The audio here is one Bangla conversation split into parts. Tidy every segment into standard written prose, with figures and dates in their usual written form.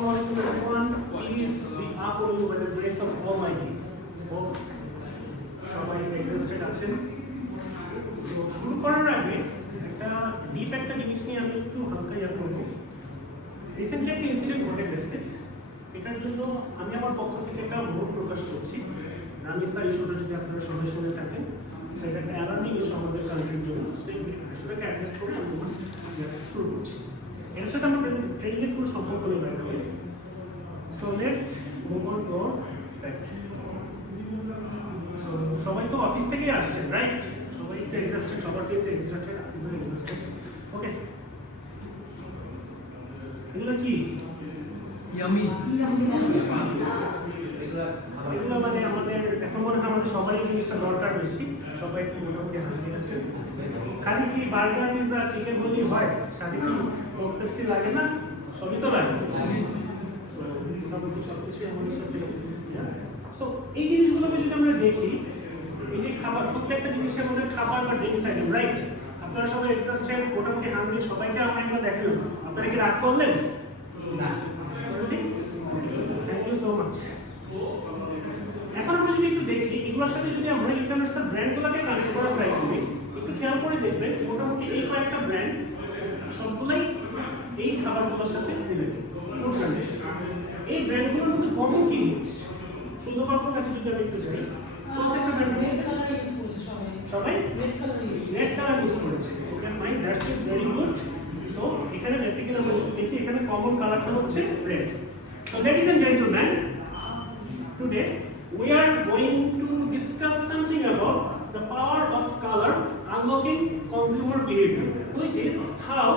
Assalamualaikum everyone. Peace be upon you by the grace of Almighty. Hope সবাই এক্সিস্টেড আছেন। সো শুরু করার আগে একটা জিনিস নিয়ে আমি একটু হালকা করব। রিসেন্টলি একটা ইনসিডেন্ট ঘটে গেছে, এটার জন্য আমি আমার পক্ষ থেকে একটা অনুরোধ প্রকাশ করছি। রামিসা ইস্যুটা যদি আপনারা শুনে থাকেন, সেটা একটা অ্যালার্মিং ইস্যু আমাদের কান্ট্রির জন্য। সেই ইস্যুটাকে অ্যাড্রেস করে আমি শুরু করছি। এর সাথে আমার ট্রেনিংয়ের কোনো সম্পর্ক নেই বাইরে হয়ে। So let's move on to fact. So সবাই তো অফিস থেকেই আসছেন, রাইট? সবাই একটু এক্সস্টেড, সবার ফেসে এক্সস্টেড, আসলে এক্সস্টেড। ওকে, এগুলো কি? ইয়ামি। এগুলো মানে আমাদের এখন মনে হয় আমাদের সবাই এই জিনিসটা দরকার বেশি। সবাই একটু মোটামুটি হাঁটিয়ে আছে। খালি কি বার্গার, পিৎজা, চিকেন হলেই হয়? সাথে কি কোক, পেপসি লাগে না? সবই তো লাগে। সো মোটামুটি সব কিছু আমাদের সাথে। সো এই জিনিসগুলোকে যদি আমরা দেখি, এই যে খাবার, প্রত্যেকটা জিনিসের মধ্যে খাবার বা ড্রিঙ্কস আইটেম, রাইট? আপনারা সবাই এক্সস্টেড, মোটামুটি হাঙ্গরি, সবাইকে আমরা এগুলো দেখালাম। আপনারা কি রাগ করলেন? না। Thank you so much. এখন আমরা যদি একটু দেখি, এগুলোর সাথে যদি আমরা ইন্টারন্যাশনাল ব্র্যান্ডগুলোকে কানেক্ট করার ট্রাই করি, একটু খেয়াল করে দেখবেন মোটামুটি এই কয়েকটা ব্র্যান্ড সবগুলাই এই খাবারগুলোর সাথে রিলেটেড, ফুড কন্ডিশন। এই ব্র্যান্ডগুলোর মধ্যে কমন কি জিনিস? সুন্দরবাবুর কাছে যদি আমি একটু যাই, প্রত্যেকটা ব্র্যান্ড রেড কালার ইউজ করছে, সবাই রেড কালার ইউজ করেছে। Okay fine, that's it, very good. So এখানে বেসিক্যালি আমরা যদি দেখি, এখানে কমন কালারটা হচ্ছে red. So ladies and gentleman, today we are going to discuss something about the power of color unlocking consumer behavior, which is how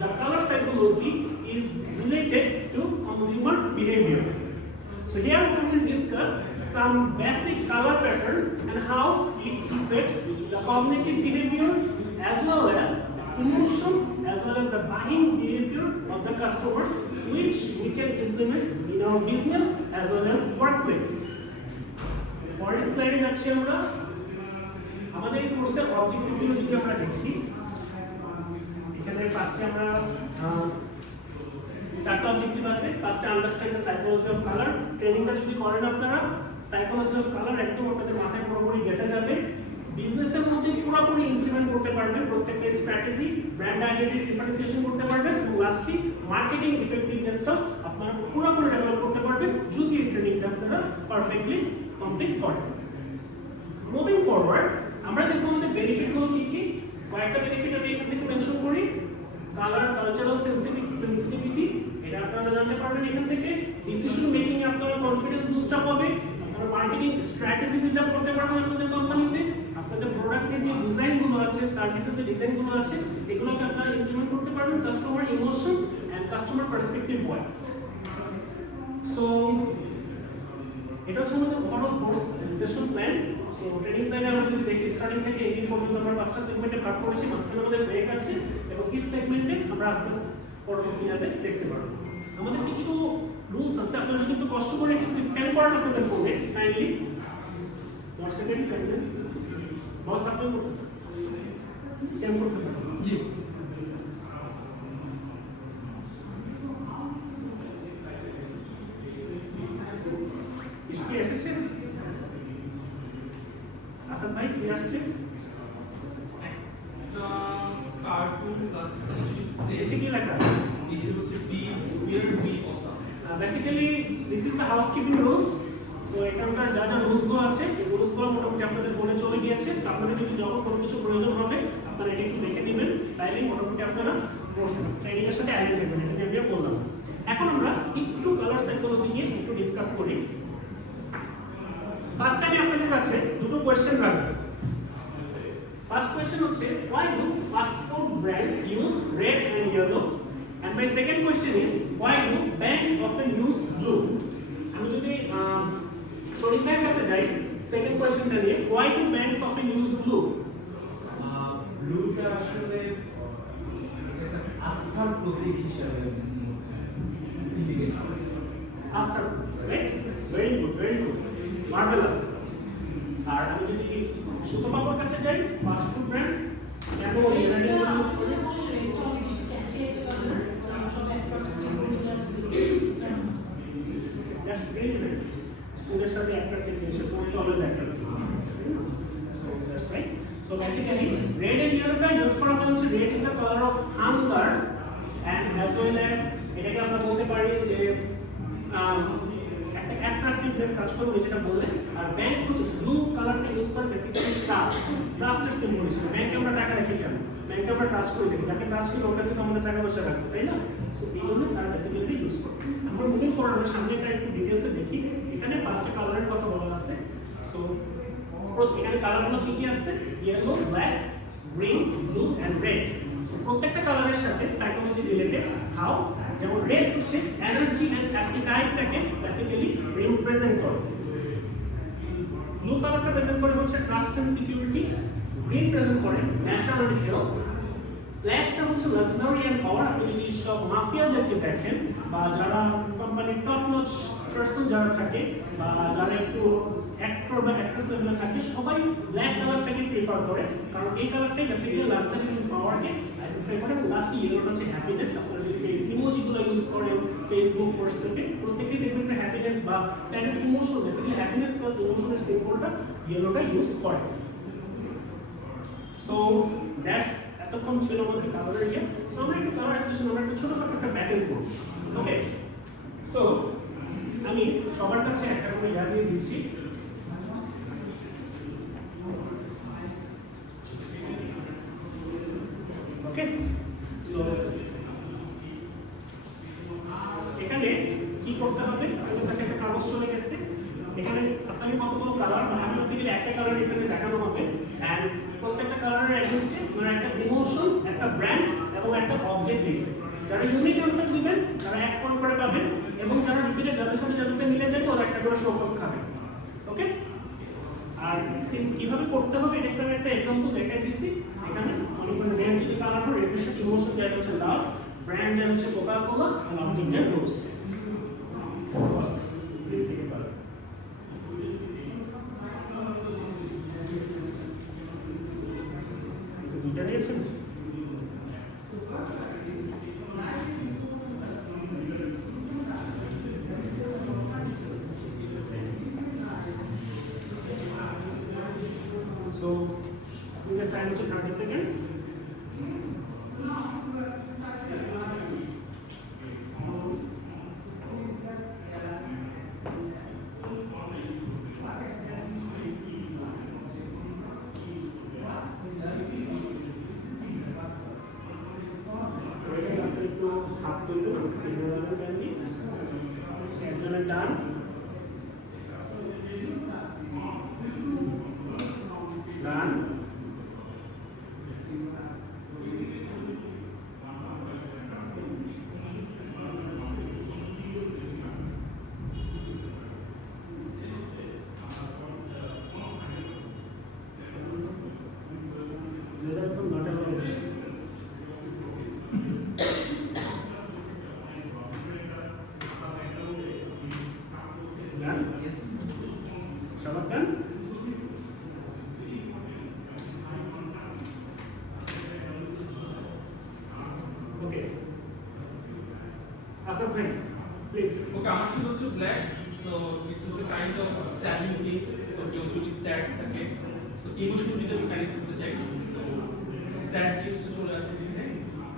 the color psychology is related to consumer behavior. So here we will discuss some basic color patterns and how it affects the cognitive behavior as well as emotion as well as the buying behavior of the customers, which we can implement in our business as well as workplace. পরের স্লাইডে যাচ্ছি আমরা। আমাদের এই কোর্সের অবজেক্টিভগুলো যদি আমরা দেখি, এখানে ফার্স্টে আমরা চারটা অবজেক্টিভ আছে। ফার্স্টে understand the psychology of colour. ট্রেনিংটা যদি করেন আপনারা, সাইকোলজি অফ কালার একদম আপনাদের মাথায় পুরোপুরি গেঁথে যাবে। বিজনেসের মধ্যে পুরোপুরি ইমপ্লিমেন্ট করতে পারবেন, প্রত্যেকটা স্ট্র্যাটেজি, ব্র্যান্ড আইডেন্টিটি ডিফারেন্সিয়েশন করতে পারবেন, এবং লাস্টলি মার্কেটিং ইফেক্টিভনেসটা আপনারা পুরোপুরি ডেভেলপ করতে পারবেন যদি এই ট্রেনিংটা আপনারা পারফেক্টলি কমপ্লিট করেন। মুভিং ফরওয়ার্ড, আমরা দেখব আমাদের বেনিফিটগুলো কি কি। কয়েকটা বেনিফিট আমি এখান থেকে মেনশন করি। কালার কালচারাল সেন্সিটিভিটি, এটা আপনারা জানতে পারবেন এখান থেকে। ডিসিশন মেকিং এ আপনারা কনফিডেন্স বুস্ট আপ হবে। আপনারা মার্কেটিং স্ট্র্যাটেজি বিল্ড আপ করতে পারবেন আপনাদের কোম্পানিতে। আপনাদের প্রোডাক্টের যে ডিজাইনগুলো আছে, সার্ভিসেসের ডিজাইনগুলো আছে, এগুলোকে আপনারা ইমপ্লিমেন্ট করতে পারবেন customer emotion and customer perspective wise. So এটা হচ্ছে আমাদের overall course session plan. So training প্ল্যানে আমরা যদি দেখি, স্টার্টিং থেকে এন্ডিং পর্যন্ত আমরা 5টা সেগমেন্টে ভাগ করেছি। মাঝখানে আমাদের ব্রেক আছে এবং ইচ সেগমেন্টে আমরা আস্তে আস্তে পরবর্তী ইয়াতে দেখতে পারবো। আমাদের কিছু রুলস আছে, আপনারা যদি একটু কষ্ট করে একটু স্ক্যান করেন আপনাদের ফোনে, কাইন্ডলি বস সেকেন্ড কাইন্ডলি বস আপনি করতে স্ক্যান করতে পারেন। জি, এসেছে আসাদ ভাই, কি আসছে? কি লেখা? Basically this is the housekeeping rules. So এখানকার যা যা রুলসগুলো আছে, এই রুলসগুলো মোটামুটি আপনাদের ফোনে চলে গিয়েছে। আপনাদের যদি যখন কোনো কিছু প্রয়োজন হবে, আপনারা এটা একটু দেখে নেবেন, তাইলেই মোটামুটি আপনারা ট্রেনিং এর সাথে অ্যালাইন থাকবেন। এটা আমি বললাম। এখন আমরা একটু কালার সাইকোলজি নিয়ে একটু ডিসকাস করি। ফার্স্ট আমি আপনাদের কাছে দুটো কোশ্চেন রাখবো। ফার্স্ট কোশ্চেন হচ্ছে, why do fast food brands use red and yellow? And my second question is, why do banks often use blue? আমি যদি শরীফ ভাইয়ের কাছে যাই, সেকেন্ড কোশ্চেনটা নিয়ে, why do banks often use blue? ব্লুটা আসলে আস্থার প্রতীক হিসেবে ইন্ডিকেট করে। আস্থার প্রতীক, right? Very good, very good, marvellous. আর আমি যদি সুতপাপর কাছে যাই, ফাস্ট ফুড ব্র্যান্ডস কেন রেড ইউজ করে? attractiveness. ফুলের সাথে অ্যাট্রাক্টিভ জিনিসের ফুল তো always attractive, so that's right. So basically red and ইয়েলোটা ইউজ করা হয় হচ্ছে red is the colour of hunger and as well as এটাকে আমরা বলতে পারি যে একটা অ্যাট্রাক্টিভনেস কাজ করবে যেটা বললেন। আর ব্যাংক হচ্ছে ব্লু কালারটা ইউজ করে বেসিক্যালি ট্রাস্টের সিম্বল হিসেবে। ব্যাংকে আমরা টাকা রাখি কেন? ব্যাংকে আমরা ট্রাস্ট করি, যাকে ট্রাস্ট করি ওর কাছে তো আমাদের টাকা পয়সা রাখবো, তাই না? সো এই জন্য তারা বেসিক্যালি ইউজ করে। আমরা মুভিং ফরওয়ার্ড আমরা সামনে একটা একটু ডিটেইলসে দেখি। এখানে পাঁচটা কালারের কথা বলা আছে। সো এখানে কালারগুলো কি কি আছে? Yellow, black, green, blue and red. So প্রত্যেকটা কালারের সাথে সাইকোলজি রিলেটেড হাউ, যেমন রেড হচ্ছে এনার্জি এন্ড অ্যাপিটাইটটাকে বেসিক্যালি রিপ্রেজেন্ট করে। ব্লু কালারটা প্রেজেন্ট করে হচ্ছে trust and security, green present করে ন্যাচারাল এন্ড হেলথ, ব্ল্যাকটা হচ্ছে লাক্সারি এন্ড পাওয়ার। আপনি যদি সব মাফিয়াদেরকে দেখেন বা যারা কোম্পানির টপ নচ পার্সন যারা থাকে বা যারা একটু অ্যাক্টর বা অ্যাক্ট্রেস লেভেলে থাকে সবাই ব্ল্যাক কালারটাকে প্রিফার করে, কারণ এই কালারটাই বেসিক্যালি লাক্সারি এন্ড পাওয়ারকে প্রিফার করে। লাস্ট ইয়েলোটা হচ্ছে হ্যাপিনেস। আপনারা যদি ইমোজিগুলো ইউজ করেন ফেসবুক, হোয়াটসঅ্যাপে, প্রত্যেকটাই দেখবেন একটা হ্যাপিনেস বা standard emotion, basically happiness plus ইমোশনের সিম্বলটা ইয়েলোটা ইউজ করে। সো দ্যাটস এতক্ষণ ছিল আমাদের কালারের ইয়ে। সো আমরা একটু কালার অ্যাসোসিয়েশন আমরা একটু ছোটখাটো একটা ব্যাটেল করব। ওকে, সো আমি সবার কাছে একটা করে ইয়া দিয়ে দিচ্ছি। ওকে, সো এখানে কি করতে হবে? আপনাদের কাছে একটা কাগজ চলে গেছে। এখানে আপনাকে কতগুলো কালার বা আমি বেসিক্যালি একটা কালার এখানে দেখানো হবে এন্ড প্রত্যেকটা কালারের এগেইনস্টে মানে একটা ইমোশন, একটা ব্র্যান্ড এবং একটা অবজেক্ট লিখবেন। যারা ইউনিক অ্যানসার দিবেন তারা 1 পয়েন্ট করে পাবেন এবং যারা রিপিটেড যাদের সাথে যাদেরটা মিলে যাবে ওরা একটা করে শোকস খাবে। ওকে, আর কিভাবে করতে হবে এটা একটা এক্সাম্পল দেখাই দিচ্ছি। এখানে মনে করেন রেড যদি কালার হয়, রেডের সাথে ইমোশন যায় হচ্ছে লাভ, ব্র্যান্ড যায় হচ্ছে কোকা কোলা আর অবজেক্ট যায় রোজ। Please take it. দুইটা দিয়েছেন? So, we have time to 30 seconds. একজনের ডান, ডান, not allowed. Done? Yes. Shabbat done? Okay. Asaf bhai, please. Okay, আমার ছিল হচ্ছে black, so this is the kind of saddening thing, so usually sad থাকে, so emotion দিতে আমি কানেক্ট করতে চাই, so sad জিনিসটা চলে আসে এখানে।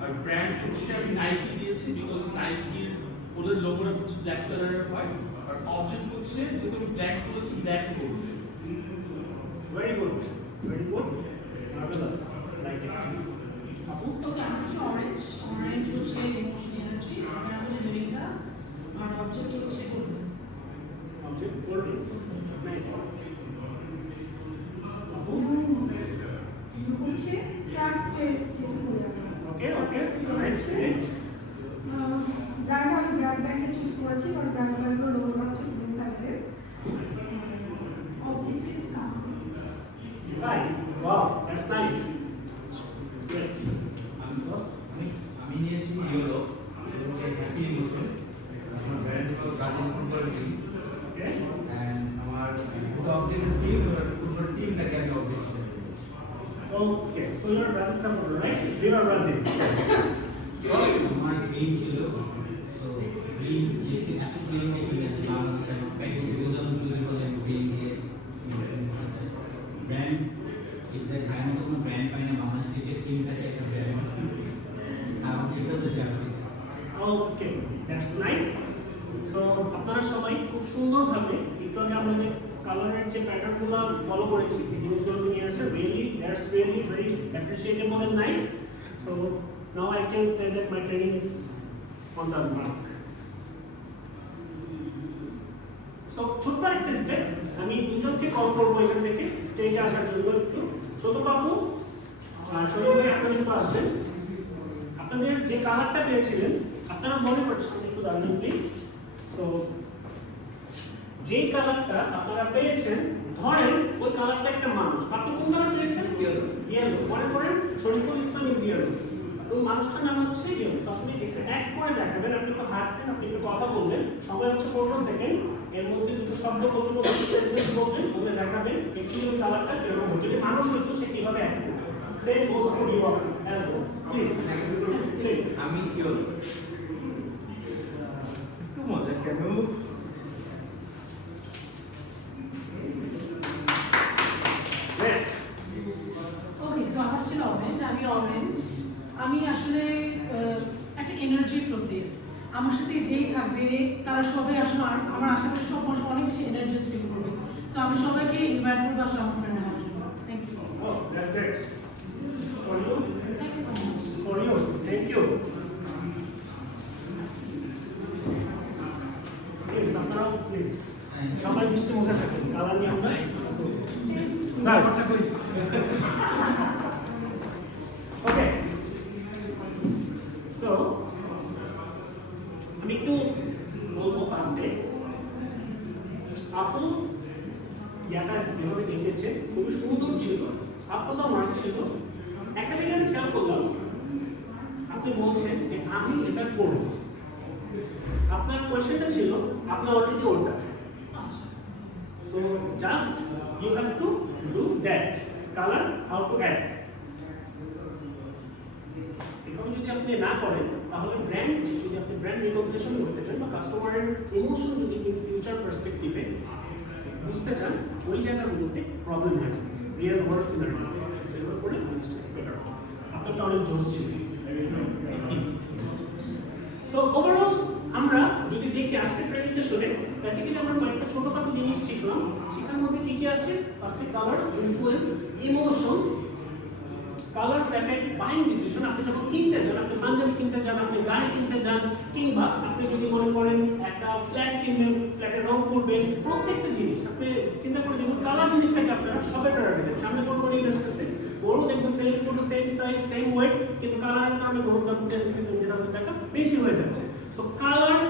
আর ব্র্যান্ড হচ্ছে আমি নাইকি দিয়েছি বিকজ নাইকির ওদের লোগোটা হচ্ছে ব্ল্যাক কালারের হয়, আর অবজেক্ট হচ্ছে যেহেতু আমি ব্ল্যাক বলেছি black board. Very good. Very good. Marvelous. Like it. Apu? Okay, I'm going to orange. Orange will say emotion energy. I'm going to Melinda. And object will say goodness. Object coldness. Nice. Apu? হচ্ছে ট্রাস্টেড যেটা বলে আমরা। Okay, okay. Nice. Great. Brand আমি ব্র্যান্ডে চুজ করেছি কারণ ব্র্যান্ডের লোগোটা হচ্ছে ব্লু কালারের। Object is calm. Sky. Wow, that's nice. Great. আমি নিয়েছি ইয়েলো, হ্যাপি ইমোশন। আমার ব্র্যান্ড হলো Brazil football team Okay. And আমার অবজেক্ট টিম ফুটবল টিমটাকে আমি অবজেক্ট হিসেবে নিয়েছি। Okay. So you're a Brazil supporter, right? We are Brazil. Yes. আমার গ্রিন ছিল, তো গ্রিন যে এত গ্রিন দেখে বাংলাদেশের package okay, that's nice. So আপনারা সবাই খুব সুন্দরভাবে একটু আগে আমরা যে কালারের যে প্যাটার্নগুলো ফলো করেছি এই জিনিসগুলো নিয়ে আসছে, really that's really very appreciable and nice. So now I can say that my training is on the mark. So ছোট্ট একটা স্টেপ, আমি দুজনকে কল করবো এখান থেকে স্টেজে আসার জন্য। একটু ছোট বাবু আর সবাই আপনারা একটু আসবেন। আপনাদের যে কালারটা পেয়েছিলেন আপনারা মনে করছেন, একটু দাঁড়ান প্লিজ। সো যে কালারটা আপনারা পেয়েছেন, ধরেন ওই কালারটা একটা মানুষ, আপনি কোন কালার পেয়েছেন? ইয়েলো। ইয়েলো মনে করেন শরীফুল ইসলাম ইজ ইয়েলো, ওই মানুষটার নাম হচ্ছে ইয়েলো। তো আপনি একটু অ্যাড করে দেখাবেন, আপনি একটু হাঁটবেন, আপনি একটু কথা বলবেন, সময় হচ্ছে 15 সেকেন্ড, এর মধ্যে দুটো শব্দ বলবেন, সেন্টেন্স বলবেন, বলে দেখাবেন অ্যাকচুয়ালি ওই কালারটা কিরকম হচ্ছে। যদি মানুষ হইতো সে কিভাবে অ্যাড করবে। Same goes for you as well. Please please. আমি ইয়েলো। একটু মজা কেন? রেড। ওকে, সো আমার ছিল অরেঞ্জ, আমি অরেঞ্জ। আমি আসলে একটা এনার্জির প্রতীক। আমার সাথে যেই থাকবে তারা সবাই আসলে আমার আশেপাশে সব মানুষ অনেক বেশি এনার্জিস ফিল করবে। সো আমি সবাইকে ইনভাইট করবো আসলে আমার ফ্রেন্ড হওয়ার জন্য। Thank you. Oh, that's great. For you? Thank you so much. For you. Thank you. Please, আপনারাও please. সবাই মিষ্টি মুখে থাকেন। কালার নিয়ে আমরা স্যার কথা কই। ওকে। সো আমি একটু বলবো ফার্স্টে, আপু ইয়াটা যেভাবে দেখিয়েছে খুবই সুন্দর ছিল, আপনার মার্ক ছিল। একটা জায়গায় আমি খেয়াল করলাম, আপনি বলছেন যে আমি এটা করব। আপনার কোয়েশ্চেনটা ছিল আপনি অলরেডি ওটা, so just you have to do that. Colour how to add, এভাবে যদি আপনি না করেন তাহলে ব্র্যান্ড, যদি আপনি ব্র্যান্ড রিকগনিশন করতে চান বা কাস্টমারের ইমোশন যদি ইন ফিউচার পার্সপেক্টিভে বুঝতে চান, ওই জায়গাগুলোতে প্রবলেম হয়েছে। রিয়েল ওয়ার্ড সিনারিও সেগুলো করে বেটার। আপনারটা অনেক জোশ ছিল। সো ওভারঅল আমরা যদি দেখি আজকের ট্রেনিং সেশনে বেসিক্যালি আমরা কয়েকটা ছোটখাটো জিনিস শিখলাম। শেখার মধ্যে কি কি আছে? ফার্স্টে colours, influence, emotions, colours effect buying decision. আপনি যখন কিনতে যান, আপনি পাঞ্জাবি কিনতে যান, আপনি গাড়ি কিনতে যান, কিংবা আপনি যদি মনে করেন একটা ফ্ল্যাট কিনবেন, ফ্ল্যাটের রং করবেন, প্রত্যেকটা জিনিস আপনি চিন্তা করে দেখুন কালার জিনিসটাকে আপনারা সবাই প্রায়োরিটি দেন। সামনে কোন কোন ইন্ডাস্ট্রিতে বড় দেখবেন সেম কোনো সেম সাইজ সেম ওয়েট, কিন্তু কালারের কারণে ধরুন দাম 10 থেকে 20,000 টাকা বেশি হয়ে যাচ্ছে। So colour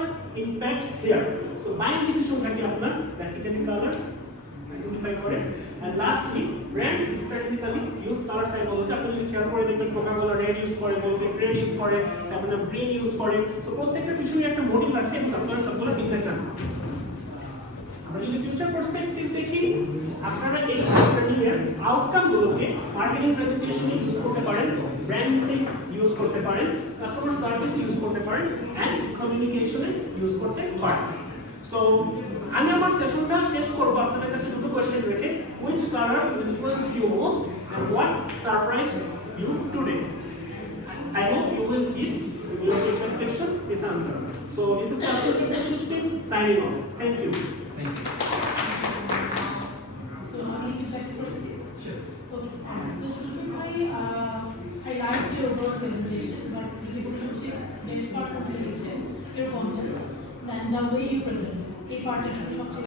impacts here. So buying ডিসিশনটাকে আপনার বেসিক্যালি কালার আইডেন্টিফাই করে। And lastly, brands strategically use color psychology. আপনি যদি খেয়াল করে দেখবেন কোকা-কোলা রেড ইউজ করে, কোলগেট রেড ইউজ করে, সেভেন আপ গ্রিন ইউজ করে। সো প্রত্যেকটা পিছনে একটা মোটিভ আছে এবং আপনারা সবগুলো কিনতে চান। আমরা যদি ফিউচার পার্সপেক্টিভ দেখি, আপনারা এই ট্রেনিংয়ের আউটকামগুলোকে মার্কেটিং প্রেজেন্টেশনে ইউজ করতে পারেন, ব্র্যান্ডিং ইউজ করতে পারেন, কাস্টমার সার্ভিস ইউজ করতে পারেন, এন্ড কমিউনিকেশনে ইউজ করতে পারেন। সো আমি আমার সেশনটা শেষ করব আপনাদের কাছে দুটো কোশ্চেন রেখে। Which color influenced you most and what surprised you today? I hope you will give in your feedback section this answer. So this is Dr. Sushmit signing off. Thank you. Thank you. So any feedback proceed? Sure. Okay. So Sushmit bhai, I liked your overall presentation, but যদি বলতে হচ্ছে next part of the lecture, your content and the way you present, এই পার্টটা সবচেয়ে